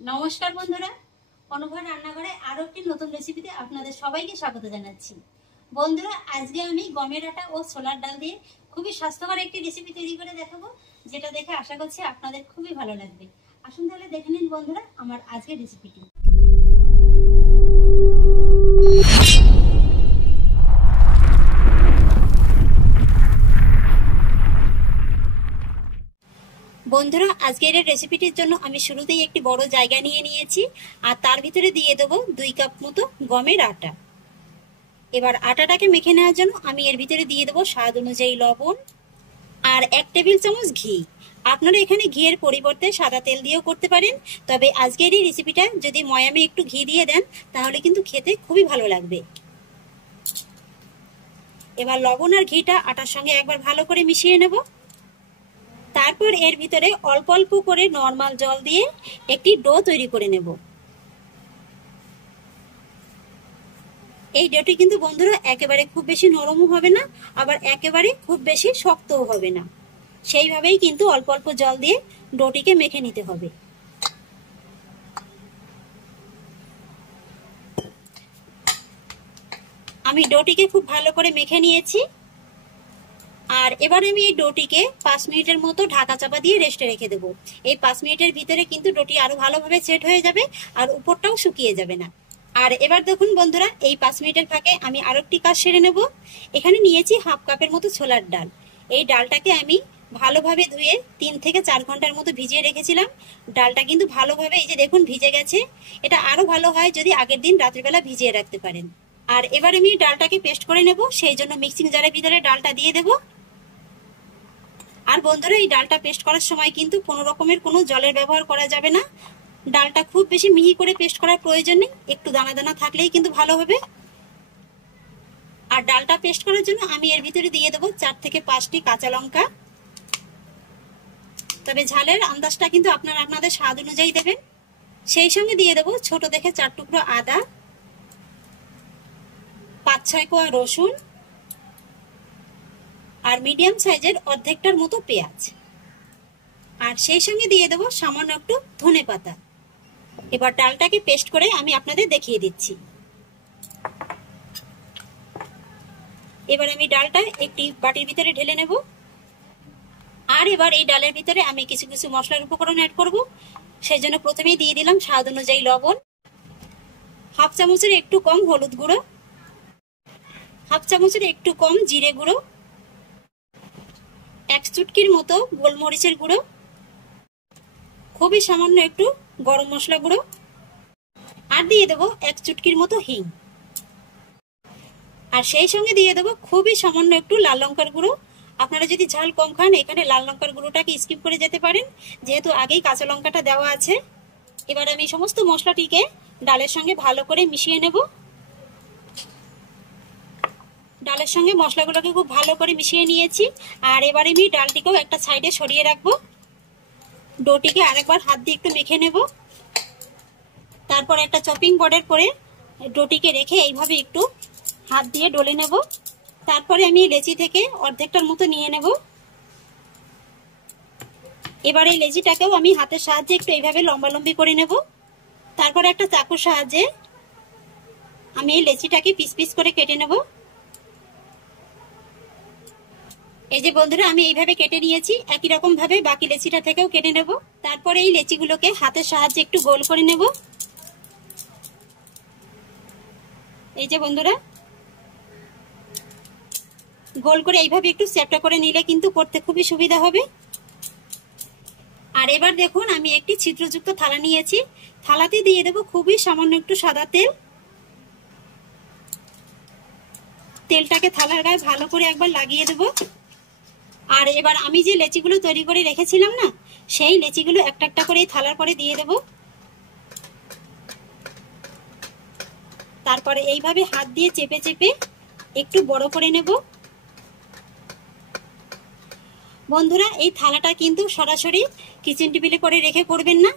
নমস্কার বন্ধুরা, অনুভব রান্নাঘরে আরো একটি নতুন রেসিপিতে আপনাদের সবাইকে স্বাগত জানাচ্ছি। বন্ধুরা, আজকে আমি গমের আটা ও ছোলার ডাল দিয়ে খুবই স্বাস্থ্যকর একটি রেসিপি তৈরি করে দেখাবো, যেটা দেখে আশা করছি আপনাদের খুবই ভালো লাগবে। আসুন তাহলে দেখে নিন বন্ধুরা আমার আজকের রেসিপিটি। বন্ধুরা, আজকের এই রেসিপিটির জন্য আমি শুরুতেই একটি বড় জায়গা নিয়ে নিয়েছি আর তার ভিতরে দিয়ে দেবো 2 কাপ মতো গমের আটা। এবার আটাটাকে মেখে নেওয়ার জন্য আমি এর ভিতরে দিয়ে দেবো স্বাদ অনুযায়ী লবণ আর 1 টেবিল চামচ ঘি। আপনারা এখানে ঘিয়ের পরিবর্তে সাদা তেল দিয়েও করতে পারেন, তবে আজকের এই রেসিপিটা যদি ময়ামে একটু ঘি দিয়ে দেন তাহলে কিন্তু খেতে খুবই ভালো লাগবে। এবার লবণ আর ঘিটা আটার সঙ্গে একবার ভালো করে মিশিয়ে নেব। তারপর এর ভিতরে অল্প অল্প করে নরমাল জল দিয়ে একটি ডো তৈরি করে নেব। এই ডোটি কিন্তু বন্ধুরা একেবারে খুব বেশি নরমও হবে না, আবার একেবারে খুব বেশি শক্তও হবে না, সেইভাবেই কিন্তু অল্প অল্প জল দিয়ে ডোটিকে মেখে নিতে হবে। আমি ডোটিকে খুব ভালো করে মেখে নিয়েছি আর এবার আমি এই ডোটিকে 5 মিনিটের মতো ঢাকা চাপা দিয়ে রেস্টে রেখে দেবো। এই 5 মিনিটের ভিতরে কিন্তু ডোটি আরো ভালোভাবে সেট হয়ে যাবে আর উপরটাও শুকিয়ে যাবে না। আর এবার দেখুন বন্ধুরা, এই 5 মিনিটের ফাঁকে আমি আরো একটি কাজ সেরে নেব। এখানে নিয়েছি হাফ কাপের মতো ছোলার ডাল। এই ডালটাকে আমি ভালোভাবে ধুয়ে 3 থেকে 4 ঘন্টার মতো ভিজিয়ে রেখেছিলাম। ডালটা কিন্তু ভালোভাবে এই যে দেখুন ভিজে গেছে। এটা আরো ভালো হয় যদি আগের দিন রাত্রিবেলা ভিজিয়ে রাখতে পারেন। আর এবার আমি ডালটাকে পেস্ট করে নেব, সেই জন্য মিক্সিং জারের ভিতরে ডালটা দিয়ে দেবো। আর বন্ধুরা, এই ডালটা পেস্ট করার সময় কিন্তু কোনো রকমের কোনো জলের ব্যবহার করা যাবে না। ডালটা খুব বেশি মিহি করে পেস্ট করার প্রয়োজন নেই, একটু দানা দানা থাকলেই কিন্তু ভালো হবে। আর ডালটা পেস্ট করার জন্য আমি এর ভিতরে দিয়ে দেবো 4 থেকে 5টি কাঁচা লঙ্কা। তবে ঝালের আন্দাজটা কিন্তু আপনারা আপনাদের স্বাদ অনুযায়ী দেবেন। সেই সঙ্গে দিয়ে দেবো ছোট দেখে 4 টুকরো আদা, 5-6 কোয়া রসুন আর মিডিয়াম সাইজের অর্ধেকটার মতো পেঁয়াজ। আর সেই সঙ্গে দিয়ে দেবো সামান্য একটু ধনে পাতা। এবার ডালটাকে পেস্ট করে আমি আপনাদের দেখিয়ে দিচ্ছি। এবার আমি ডালটা একটি বাটির ভিতরে ঢেলে নেব। আর এবার এই ডালের ভিতরে আমি কিছু কিছু মশলার উপকরণ অ্যাড করব। সেই জন্য প্রথমেই দিয়ে দিলাম স্বাদ অনুযায়ী লবণ, হাফ চামচের একটু কম হলুদ গুঁড়ো, হাফ চামচের একটু কম জিরে গুঁড়ো, 1 চুটকির মতো গোলমরিচের গুঁড়ো, খুবই সামান্য একটু গরম মশলা গুঁড়ো আর দিয়ে দেবো 1 চুটকির মতো হিং। আর সেই সঙ্গে দিয়ে দেবো খুবই সামান্য একটু লাল লঙ্কার গুঁড়ো। আপনারা যদি ঝাল কম খান এখানে লাল লঙ্কার গুঁড়োটাকে স্কিপ করে যেতে পারেন, যেহেতু আগেই কাঁচা লঙ্কাটা দেওয়া আছে। এবার আমি সমস্ত মশলাটিকে ডালের সঙ্গে ভালো করে মিশিয়ে নেব। ডালের সঙ্গে মশলাগুলোকে খুব ভালো করে মিশিয়ে নিয়েছি। আর এবার আমি ডালটিকেও একটা সাইডে সরিয়ে রাখবো। ডোটিকে আরেকবার হাত দিয়ে একটু মেখে নেব। তারপর একটা চপিং বোর্ডের পরে ডোটিকে রেখে এইভাবে একটু হাত দিয়ে ডলে নেব। তারপরে আমি লেচি থেকে অর্ধেকটার মতো নিয়ে নেব। এবার এই লেচিটাকেও আমি হাতের সাহায্যে একটু এইভাবে লম্বা লম্বি করে নেব। তারপর একটা চাকুর সাহায্যে আমি এই লেচিটাকে পিস পিস করে কেটে নেব। এই যে বন্ধুরা, আমি এইভাবে কেটে নিয়েছি। একই রকম ভাবে বাকি লেচিটা থেকেও কেটে নেব। তারপরে এই লেচিগুলোকে হাতের সাহায্যে একটু গোল করে নেব। এই যে বন্ধুরা, গোল করে এইভাবে একটু চ্যাপটা করে নিলে কিন্তু করতে খুবই সুবিধা হবে। আর এবার দেখুন, আমি একটি ছিদ্রযুক্ত থালা নিয়েছি। থালাতে দিয়ে দেব খুবই সামান্য একটু সাদা তেল। তেলটাকে থালার গায়ে ভালো করে একবার লাগিয়ে দেব। আর এবার আমি যে লেচিগুলো তৈরি করে রেখেছিলাম না, সেই লেচিগুলো একটা একটা করে থালার পরে দিয়ে দেব। তারপরে এইভাবে হাত দিয়ে চেপে চেপে একটু বড় করে নেব। বন্ধুরা, এই থালাটা কিন্তু সরাসরি কিচেন টেবিলে করে রেখে করবেন না,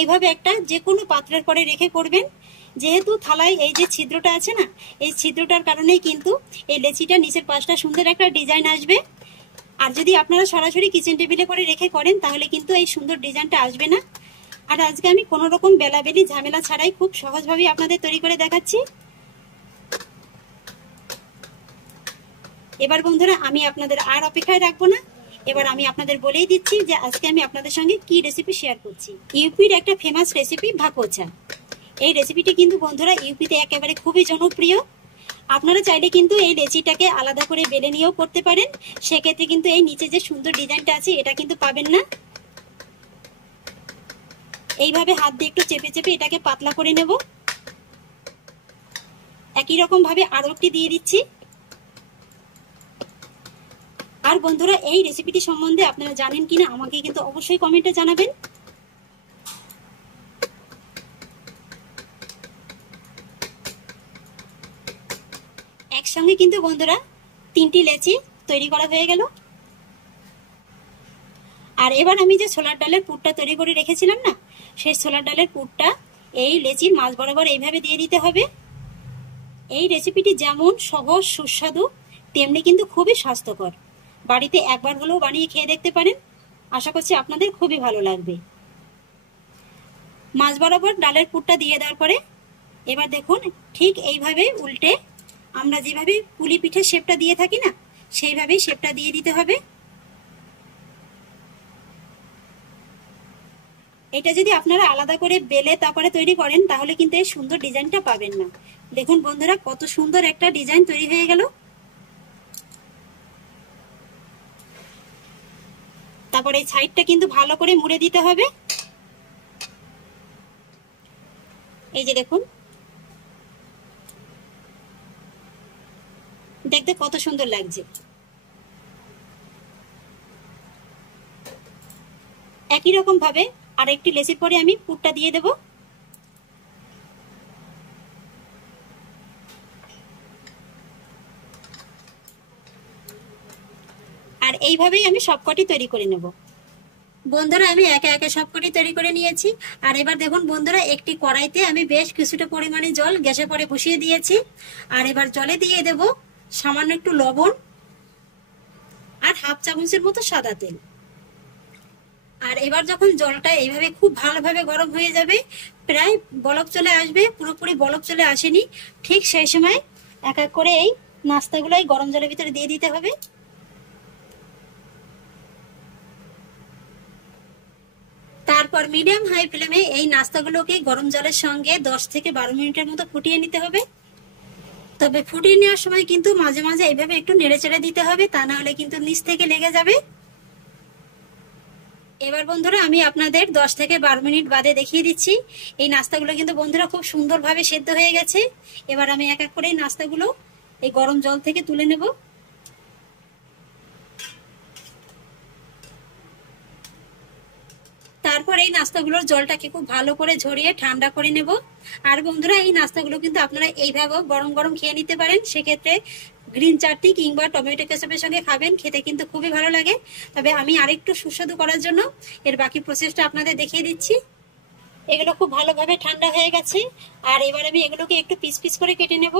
এইভাবে একটা যে কোনো পাত্রের পরে রেখে করবেন। যেহেতু থালায় এই যে ছিদ্রটা আছে না, এই ছিদ্রটার কারণেই কিন্তু এই লেচিটা নিচের পাশটা সুন্দর একটা ডিজাইন আসবে। আর যদি আপনারা সরাসরি কিচেন টেবিলে করে রেখে করেন তাহলে কিন্তু এই সুন্দর ডিজাইনটা আসবে না। আর আজকে আমি কোনো রকম বেলাবেলি ঝামেলা ছাড়াই খুব সহজভাবে আপনাদের তৈরি করে দেখাচ্ছি। এবার বন্ধুরা আমি আপনাদের আর অপেক্ষায় রাখবো না, এবার আমি আপনাদের বলেই দিচ্ছি যে আজকে আমি আপনাদের সঙ্গে কি রেসিপি শেয়ার করছি। ইউপির একটা ফেমাস রেসিপি ভাকোচা। এই রেসিপিটি কিন্তু বন্ধুরা ইউপিতে একেবারে খুবই জনপ্রিয়। আপনারা চাইলে কিন্তু এই লেচিটাকে আলাদা করে বেলে নিয়েও করতে পারেন, সেক্ষেত্রে কিন্তু এই নিচে যে সুন্দর ডিজাইনটা আছে এটা কিন্তু পাবেন না। এইভাবে হাত দিয়ে একটু চেপে চেপে এটাকে পাতলা করে নেব। একই রকম ভাবে আরো একটি দিয়ে দিচ্ছি। আর বন্ধুরা এই রেসিপিটি সম্বন্ধে আপনারা জানেন কিনা আমাকে কিন্তু অবশ্যই কমেন্টে জানাবেন। একসঙ্গে কিন্তু বন্ধুরা 3টি লেচি তৈরি করা হয়ে গেল। আর এবার আমি যে ছোলার ডালের পুরটা তৈরি করে রেখেছিলাম না, সেই ছোলার ডালের পুরটা এই লেচির মাঝ বরাবর এইভাবে দিয়ে দিতে হবে। এই রেসিপিটি যেমন সহজ সুস্বাদু তেমনি কিন্তু খুবই স্বাস্থ্যকর। বাড়িতে একবার হলেও বানিয়ে খেয়ে দেখতে পারেন, আশা করছি আপনাদের খুবই ভালো লাগবে। মাঝ বরাবর ডালের পুরটা দিয়ে দেওয়ার পরে এবার দেখুন ঠিক এইভাবে উল্টে আমরা যেভাবে পুলি পিঠের শেপটা দিয়ে থাকি না, সেইভাবেই শেপটা দিয়ে দিতে হবে। এটা যদি আপনারা আলাদা করে বেলে তারপরে তৈরি করেন তাহলে কিন্তু এই সুন্দর ডিজাইনটা পাবেন না। দেখুন বন্ধুরা কত সুন্দর একটা ডিজাইন তৈরি হয়ে গেল। তারপরে এই সাইডটা কিন্তু ভালো করে মুড়ে দিতে হবে। এই যে দেখুন, দেখতে কত সুন্দর লাগছে। একই রকম ভাবে আরেকটি লেচির পরে আমি পুরটা দিয়ে দেব। আর এইভাবেই আমি সবকটি তৈরি করে নেব। বন্ধুরা আমি একে একে সবকটি তৈরি করে নিয়েছি। আর এবার দেখুন বন্ধুরা একটি কড়াইতে আমি বেশ কিছুটা পরিমাণে জল গ্যাসের পরে বসিয়ে দিয়েছি। আর এবার জলে দিয়ে দেব সামান্য একটু লবণ আর হাফ চামচের মতো সাদা তেল। আর এবার যখন জলটা এইভাবে খুব ভালোভাবে গরম হয়ে যাবে, প্রায় বলক চলে আসবে, পুরোপুরি বলক চলে আসেনি, ঠিক সেই সময় এক এক করে এই নাস্তাগুলো এই গরম জলের ভিতরে দিয়ে দিতে হবে। তারপর মিডিয়াম হাই ফ্লেমে এই নাস্তাগুলোকে গরম জলের সঙ্গে 10 থেকে 12 মিনিটের মতো ফুটিয়ে নিতে হবে। তবে ফুটিয়ে নেওয়ার সময় কিন্তু মাঝে মাঝে এইভাবে একটু নেড়েচেড়ে দিতে হবে, তা না হলে কিন্তু নিচ থেকে লেগে যাবে। এবার বন্ধুরা আমি আপনাদের 10 থেকে 12 মিনিট বাদে দেখিয়ে দিচ্ছি। এই নাস্তাগুলো কিন্তু বন্ধুরা খুব সুন্দরভাবে সেদ্ধ হয়ে গেছে। এবার আমি এক এক করে এই নাস্তাগুলো এই গরম জল থেকে তুলে নেব। তারপর এই নাস্তাগুলোর জলটাকে খুব ভালো করে ঝরিয়ে ঠান্ডা করে নেব। আর বন্ধুরা এই নাস্তাগুলো কিন্তু আপনারা এইভাবেও গরম গরম খেয়ে নিতে পারেন, সেক্ষেত্রে গ্রিন চাটনি কিংবা টমেটো কেচাপের সঙ্গে খাবেন, খেতে কিন্তু খুবই ভালো লাগে। তবে আমি আরেকটু সুস্বাদু করার জন্য এর বাকি প্রসেসটা আপনাদের দেখিয়ে দিচ্ছি। এগুলো খুব ভালোভাবে ঠান্ডা হয়ে গেছে। আর এবার আমি এগুলোকে একটু পিস পিস করে কেটে নেব।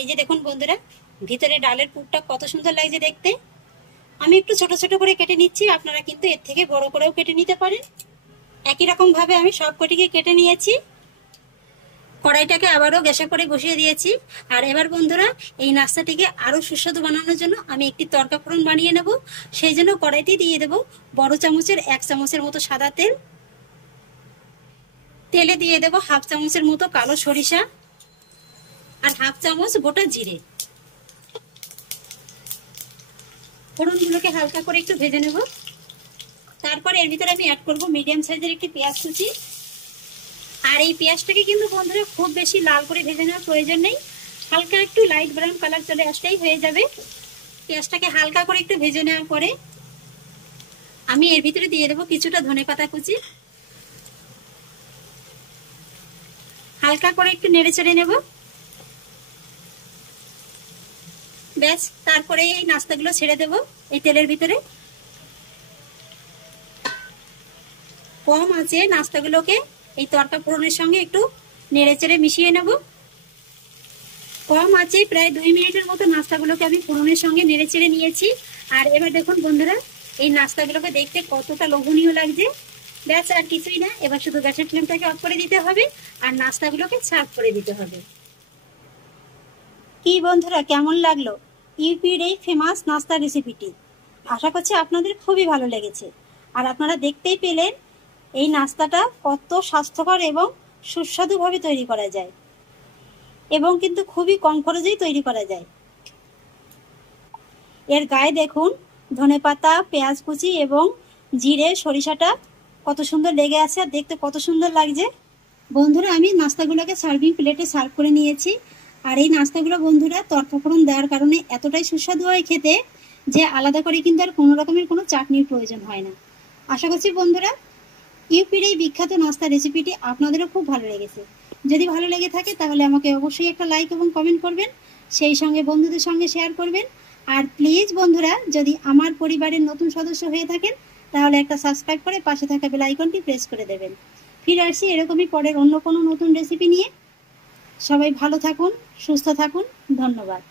এই যে দেখুন বন্ধুরা ভিতরে ডালের পুরটা কত সুন্দর লাগছে দেখতে। আমি একটু ছোট ছোট করে কেটে নিচ্ছি, আপনারা কিন্তু এর থেকে বড় করেও কেটে নিতে পারেন। একই রকম ভাবে আমি সবকটিকে কেটে নিয়েছি। কড়াইটাকে আবারও গ্যাসে করে বসিয়ে দিয়েছি। আর এবার বন্ধুরা এই নাস্তাটিকে আরো সুস্বাদু বানানোর জন্য আমি একটি তড়কা ফোড়ন বানিয়ে নেব। সেই জন্য কড়াইতে দিয়ে দেব বড় চামচের 1 চামচের মতো সাদা তেল। তেলে দিয়ে দেব হাফ চামচের মতো কালো সরিষা আর হাফ চামচ গোটা জিরে। ফোড়নগুলোকে হালকা করে একটু ভেজে নেব। তারপর এর ভিতরে আমি অ্যাড করব মিডিয়াম সাইজের একটি পেঁয়াজ কুচি। আর এই পেঁয়াজটাকে কিন্তু বন্ধুরা খুব বেশি লাল করে ভেজে নেওয়ার প্রয়োজন নেই, হালকা একটু লাইট ব্রাউন কালার চলে আসলেই হয়ে যাবে। পেঁয়াজটাকে হালকা করে একটু ভেজে নেওয়ার পরে আমি এর ভিতরে দিয়ে দেবো কিছুটা ধনেপাতা কুচি। হালকা করে একটু নেড়ে চেড়ে নেব। ব্যাস, তারপরে এই নাস্তাগুলো ছেড়ে দেব এই তেলের ভিতরে। কম আছে নাস্তাগুলোকে এই তড়কা ফোড়নের সঙ্গে একটু নেড়ে চেড়ে মিশিয়ে নেব। কম আছে প্রায় 2 মিনিটের মতো নাস্তাগুলোকে আমি ফোড়নের সঙ্গে নেড়ে চেড়ে নিয়েছি। আর এবার দেখুন বন্ধুরা, এই নাস্তাগুলোকে দেখতে কতটা লোভনীয় লাগছে। ব্যাস আর কিছুই না, এবার শুধু গ্যাসের ফ্লেমটাকে অফ করে দিতে হবে আর নাস্তাগুলোকে সার্ভ করে দিতে হবে। কি বন্ধুরা, কেমন লাগলো ইউপির এই ফেমাস নাস্তা রেসিপিটি? আশা করছি আপনাদের খুবই ভালো লেগেছে। আর আপনারা দেখতেই পেলেন এই নাস্তাটা কত স্বাস্থ্যকর এবং সুস্বাদুভাবে তৈরি করা যায়, এবং কিন্তু খুবই কম খরচেই তৈরি করা যায়। এর গায়ে দেখুন ধনেপাতা, পেঁয়াজ কুচি এবং জিরে সরিষাটা কত সুন্দর লেগে আছে, আর দেখতে কত সুন্দর লাগছে। বন্ধুরা, আমি নাস্তাগুলোকে সার্ভিং প্লেটে সার্ভ করে নিয়েছি। আর এই নাস্তাগুলো বন্ধুরা তড়কা ফোড়ন দেওয়ার কারণে এতটাই সুস্বাদু হয় খেতে যে আলাদা করে কিন্তু আর কোনো রকমের কোনো চাটনির প্রয়োজন হয় না। আশা করছি বন্ধুরা ইউপির এই বিখ্যাত নাস্তা রেসিপিটি আপনাদেরও খুব ভালো লেগেছে। যদি ভালো লেগে থাকে তাহলে আমাকে অবশ্যই একটা লাইক এবং কমেন্ট করবেন, সেই সঙ্গে বন্ধুদের সঙ্গে শেয়ার করবেন। আর প্লিজ বন্ধুরা, যদি আমার পরিবারের নতুন সদস্য হয়ে থাকেন তাহলে একটা সাবস্ক্রাইব করে পাশে থাকা বেল আইকনটি প্রেস করে দেবেন। ফিরে আসছি এরকমই পরের অন্য কোনো নতুন রেসিপি নিয়ে। সবাই ভালো থাকুন, সুস্থ থাকুন, ধন্যবাদ।